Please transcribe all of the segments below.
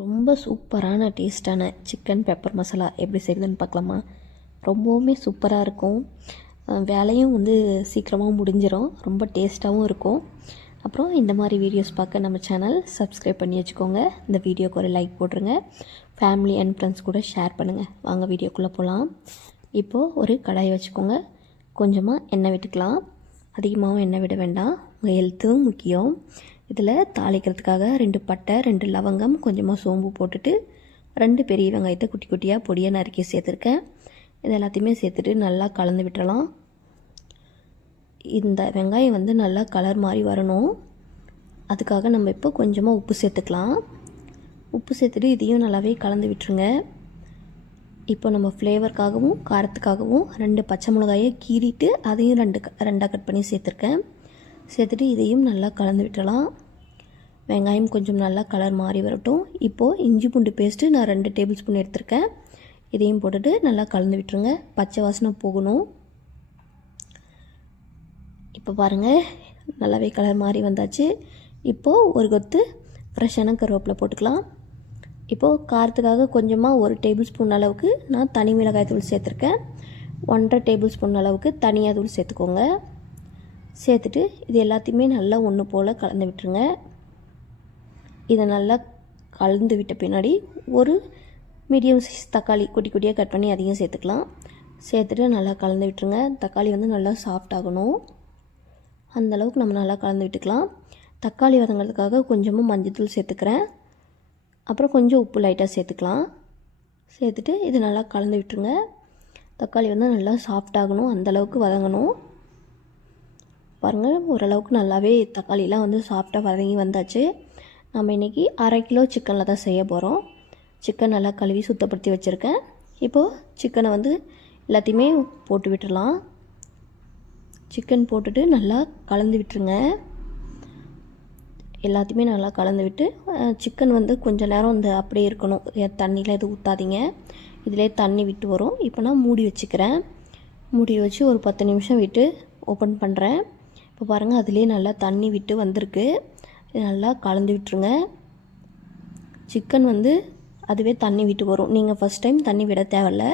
ரொம்ப சூப்பரான டேஸ்ட்டான சிக்கன் பெப்பர் மசாலா எப்படி செய்யுதுன்னு பார்க்கலாமா? ரொம்பவுமே சூப்பராக இருக்கும். வேலையும் சீக்கிரமாக முடிஞ்சிடும். ரொம்ப டேஸ்ட்டாகவும் இருக்கும். அப்புறம் இந்த மாதிரி வீடியோஸ் பார்க்க நம்ம சேனல் சப்ஸ்கிரைப் பண்ணி வச்சுக்கோங்க. இந்த வீடியோக்கு ஒரு லைக் போட்டுருங்க. ஃபேமிலி அண்ட் ஃப்ரெண்ட்ஸ் கூட ஷேர் பண்ணுங்கள். வாங்க வீடியோக்குள்ளே போகலாம். இப்போது ஒரு கடாயை வச்சுக்கோங்க. கொஞ்சமாக எண்ணெய் விட்டுக்கலாம். அதிகமாகவும் எண்ணெய் விட வேண்டாம். உங்கள் ஹெல்த்தும் முக்கியம். இதில் தாளிக்கிறதுக்காக 2 பட்டை, 2 லவங்கம், கொஞ்சமாக சோம்பு போட்டுட்டு 2 பெரிய வெங்காயத்தை குட்டி குட்டியாக பொடியாக நறுக்கி சேர்த்துருக்கேன். இது எல்லாத்தையுமே சேர்த்துட்டு நல்லா கலந்து விட்டுறலாம். இந்த வெங்காயம் நல்லா கலர் மாதிரி வரணும். அதுக்காக நம்ம இப்போ கொஞ்சமாக உப்பு சேர்த்துக்கலாம். உப்பு சேர்த்துட்டு இதையும் நல்லாவே கலந்து விட்டுருங்க. இப்போ நம்ம ஃப்ளேவருக்காகவும் காரத்துக்காகவும் 2 பச்சை மிளகாயை கீறிட்டு அதையும் ரெண்டாக கட் பண்ணி சேர்த்துருக்கேன். சேர்த்துட்டு இதையும் நல்லா கலந்து விட்டுறலாம். வெங்காயம் கொஞ்சம் நல்லா கலர் மாறி வரட்டும். இப்போது இஞ்சி பூண்டு பேஸ்ட்டு நான் 2 டேபிள் ஸ்பூன் எடுத்திருக்கேன். இதையும் போட்டுட்டு நல்லா கலந்து விட்டுருங்க. பச்சை வாசனை போகணும். இப்போ பாருங்கள், நல்லாவே கலர் மாறி வந்தாச்சு. இப்போது ஒரு கொத்து ஃப்ரெஷ்ஷான கருவேப்பிலை போட்டுக்கலாம். இப்போது காரத்துக்காக கொஞ்சமாக 1 டேபிள் ஸ்பூன் அளவுக்கு நான் தனி மிளகாய் தூள் சேர்த்துருக்கேன். 1.5 டேபிள் ஸ்பூன் அளவுக்கு தனியாக தூள் சேர்த்துக்கோங்க. சேர்த்துட்டு இது எல்லாத்தையுமே நல்லா ஒன்று போல் கலந்து விட்டுருங்க. இதை நல்லா கலந்து விட்ட பின்னாடி ஒரு மீடியம் சைஸ் தக்காளி குட்டி குட்டியாக கட் பண்ணி அதையும் சேர்த்துக்கலாம். சேர்த்துட்டு நல்லா கலந்து விட்டுருங்க. தக்காளி நல்லா சாஃப்ட் ஆகணும். அந்தளவுக்கு நம்ம நல்லா கலந்து விட்டுக்கலாம். தக்காளி வதங்கிறதுக்காக கொஞ்சமாக மஞ்சள்தூள் சேர்த்துக்கிறேன். அப்புறம் கொஞ்சம் உப்பு லைட்டாக சேர்த்துக்கலாம். சேர்த்துட்டு இது நல்லா கலந்து விட்டுருங்க. தக்காளி நல்லா சாஃப்ட் ஆகணும். அந்தளவுக்கு வதங்கணும். பாருங்கள், ஓரளவுக்கு நல்லாவே தக்காளிலாம் சாஃப்டாக வதங்கி வந்தாச்சு. நம்ம இன்றைக்கி 1/2 கிலோ சிக்கனில் தான் செய்ய போகிறோம். சிக்கன் நல்லா கழுவி சுத்தப்படுத்தி வச்சுருக்கேன். இப்போது சிக்கனை எல்லாத்தையுமே போட்டு விட்டுடலாம். சிக்கன் போட்டுட்டு நல்லா கலந்து விட்டுருங்க. எல்லாத்தையுமே நல்லா கலந்து விட்டு சிக்கன் கொஞ்சம் நேரம் அப்படியே இருக்கணும். தண்ணியில் எதுவும் ஊற்றாதீங்க. இதிலே தண்ணி விட்டு வரும். இப்போ நான் மூடி வச்சுக்கிறேன். மூடி வச்சு ஒரு 10 நிமிஷம் விட்டு ஓப்பன் பண்ணுறேன். இப்போ பாருங்கள், அதிலே நல்லா தண்ணி விட்டு வந்திருக்கு. இது நல்லா கலந்து விட்டுருங்க. சிக்கன் அதுவே தண்ணி விட்டு வரும். நீங்கள் ஃபஸ்ட் டைம் தண்ணி விட தேவையில்ல.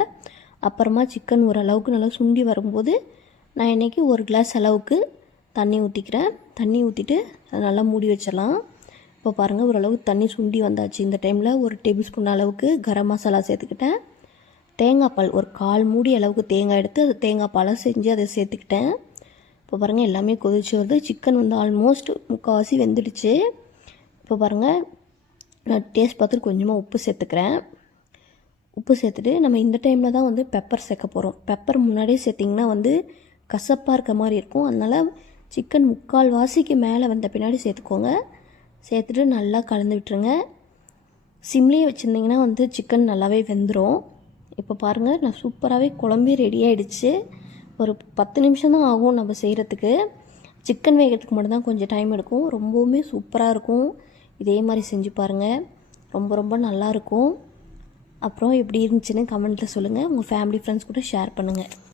அப்புறமா சிக்கன் ஓரளவுக்கு நல்லா சுண்டி வரும்போது நான் இன்றைக்கி 1 கிளாஸ் அளவுக்கு தண்ணி ஊற்றிக்கிறேன். தண்ணி ஊற்றிட்டு அதை நல்லா மூடி வச்சிடலாம். இப்போ பாருங்கள், ஓரளவுக்கு தண்ணி சுண்டி வந்தாச்சு. இந்த டைமில் 1 டேபிள் ஸ்பூன் அளவுக்கு கரம் மசாலா சேர்த்துக்கிட்டேன். தேங்காய் பால் ஒரு 1/4 மூடி அளவுக்கு தேங்காய் எடுத்து அது தேங்காய் பாலாக செஞ்சு அதை சேர்த்துக்கிட்டேன். இப்போ பாருங்கள், எல்லாமே கொதிச்சு வருது. சிக்கன் ஆல்மோஸ்ட் முக்கால்வாசி வெந்துடுச்சு. இப்போ பாருங்கள், நான் டேஸ்ட் பார்த்துட்டு கொஞ்சமாக உப்பு சேர்த்துக்கிறேன். உப்பு சேர்த்துட்டு நம்ம இந்த டைமில் தான் பெப்பர் சேர்க்க போகிறோம். பெப்பர் முன்னாடியே சேர்த்திங்கன்னா கசப்பாக இருக்க மாதிரி இருக்கும். அதனால் சிக்கன் முக்கால்வாசிக்கு மேலே வந்த பின்னாடி சேர்த்துக்கோங்க. சேர்த்துட்டு நல்லா கலந்து விட்டுருங்க. சிம்லேயே வச்சுருந்திங்கன்னா சிக்கன் நல்லாவே வெந்துடும். இப்போ பாருங்கள், நான் சூப்பராகவே குழம்பே ரெடி ஆகிடுச்சு. ஒரு 10 நிமிஷம் தான் ஆகும் நம்ம செய்கிறதுக்கு. சிக்கன் வேகிறதுக்கு மட்டும்தான் கொஞ்சம் டைம் எடுக்கும். ரொம்பவுமே சூப்பராக இருக்கும். இதே மாதிரி செஞ்சு பாருங்கள். ரொம்ப ரொம்ப நல்லாயிருக்கும். அப்புறம் எப்படி இருந்துச்சுன்னு கமெண்ட்டில் சொல்லுங்கள். உங்கள் ஃபேமிலி ஃப்ரெண்ட்ஸ் கூட ஷேர் பண்ணுங்கள்.